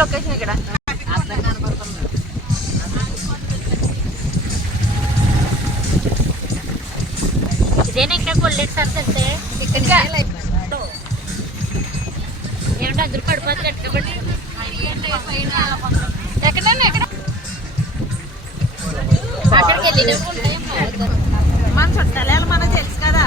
Location ఇక్కడ. ఇదేనా ఇంకా కొల్లేటి సార్ తెలిస్తే ఇంకా ఏమంటే అందరూ పడిపోతే కట్టుకోబట్టి ఎక్కడన్నా ఎక్కడ అక్కడికి వెళ్ళినప్పుడు. మన చుట్టాలు మనకు తెలుసు కదా.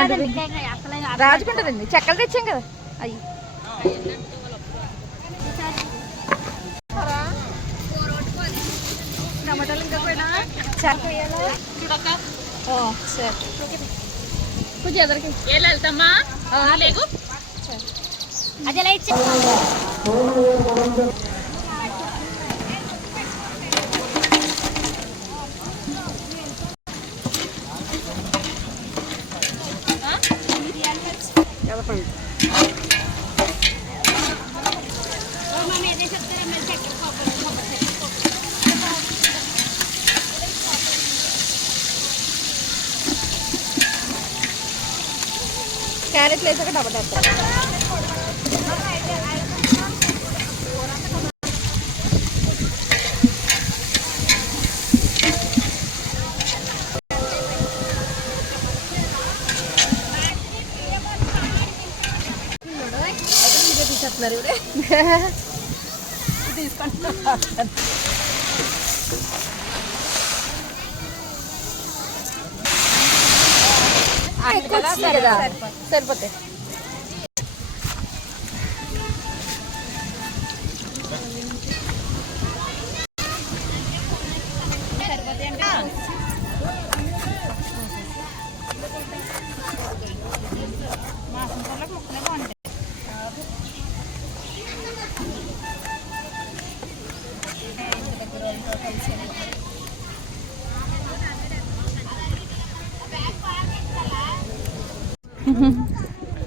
అసలు రాజుకుంటుందండి చెక్కలు తెచ్చాం కదా అయ్యి. టమాటాలు ఇంకా పోయినా? చూడక్క. సరే. కొంచెం ఎదరికి ఏ వెళ్తామా లేకు. అది ఎలా ఇచ్చా క్యారెట్లు వేసాక టమాటా ఇవిడే. తీసుకుంటున్నారు సరిపోతాయి.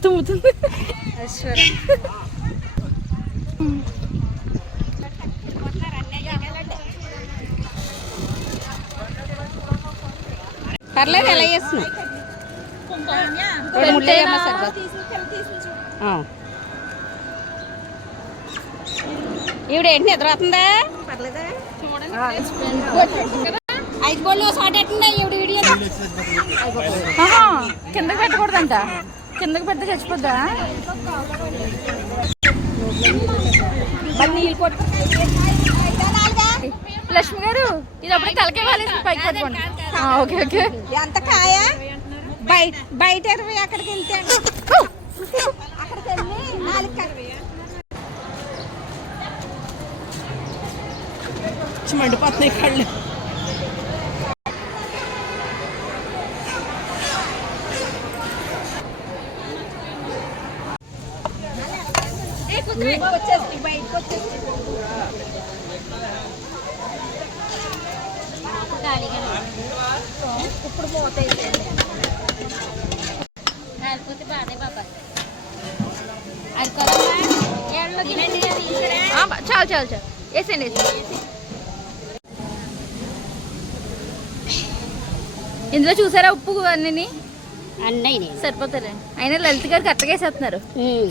తుమ్ముతుంది పర్లేదు ఎలా చేస్తున్నావు? రెండు సరిపోతుంది. ఈవిడ ఏంటి నిద్ర వస్తుందా ఐదు బోళ్ళు కిందకి పెట్టకూడదంట. కిందకి పెడితే చచ్చిపోద్దా? లక్ష్మి గారు ఇది అప్పుడే తలకే వాళ్ళేసి పైకి పట్టుకోండి. ఆ, ఓకే ఓకే. ఎంత కాయ? బయట బయట ఇరవై అక్కడికి వెళ్తే అక్కడికి వెళ్ళి నాలుగు మండిపోతున్నాయి కళ్ళు. ఇప్పుడు పోతాయి కాకపోతే బాధే బాబా చాలు చాలు చాలు వేసేయండి ఇందులో చూసారా ఉప్పు అన్నీ అన్నయ్య సరిపోతారు అయినా లలిత్ గారు కరెక్ట్గా వేసేస్తున్నారు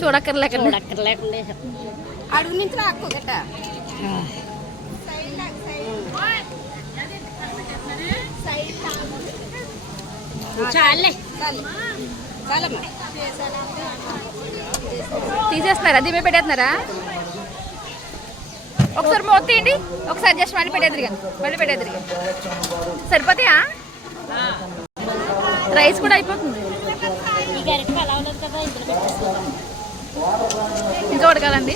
చూడక్కర్లేకుండా. చూడక్కర్లేకుండా. అడుగు నుంచి గట్ట. చాలే. తీసేస్తున్నారా? దీమే పెట్టేస్తున్నారా? ఒకసారి మూత తీయండి. ఒకసారి జస్ట్ మళ్ళీ పెట్టేద్దరు కానీ మళ్ళీ పెట్టేద్దరు కానీ సరిపోతాయా? రైస్ కూడా అయిపోతుంది. ఈ ఇంకా ఉడకాలండి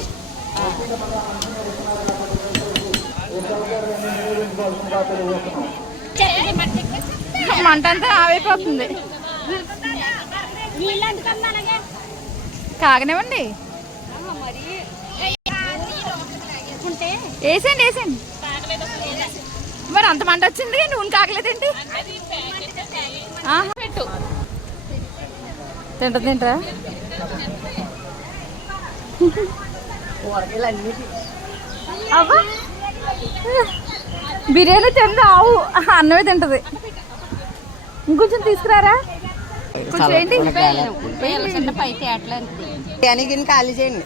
మంట అంతా ఆవైపోతుంది కాగనివ్వండి. వేసేయండి వేసేయండి. మరి అంత మంట వచ్చింది నూనె కాగలేదేంటి? ఆహా. పెట్టు తింటా తింటా. అవ్వ. బిర్యానీ తిందా ఆవు. అన్నమే తింటది. ఇంకొంచెం తీసుకురారా? బిర్యానీ గిన్నె ఖాళీ చేయండి.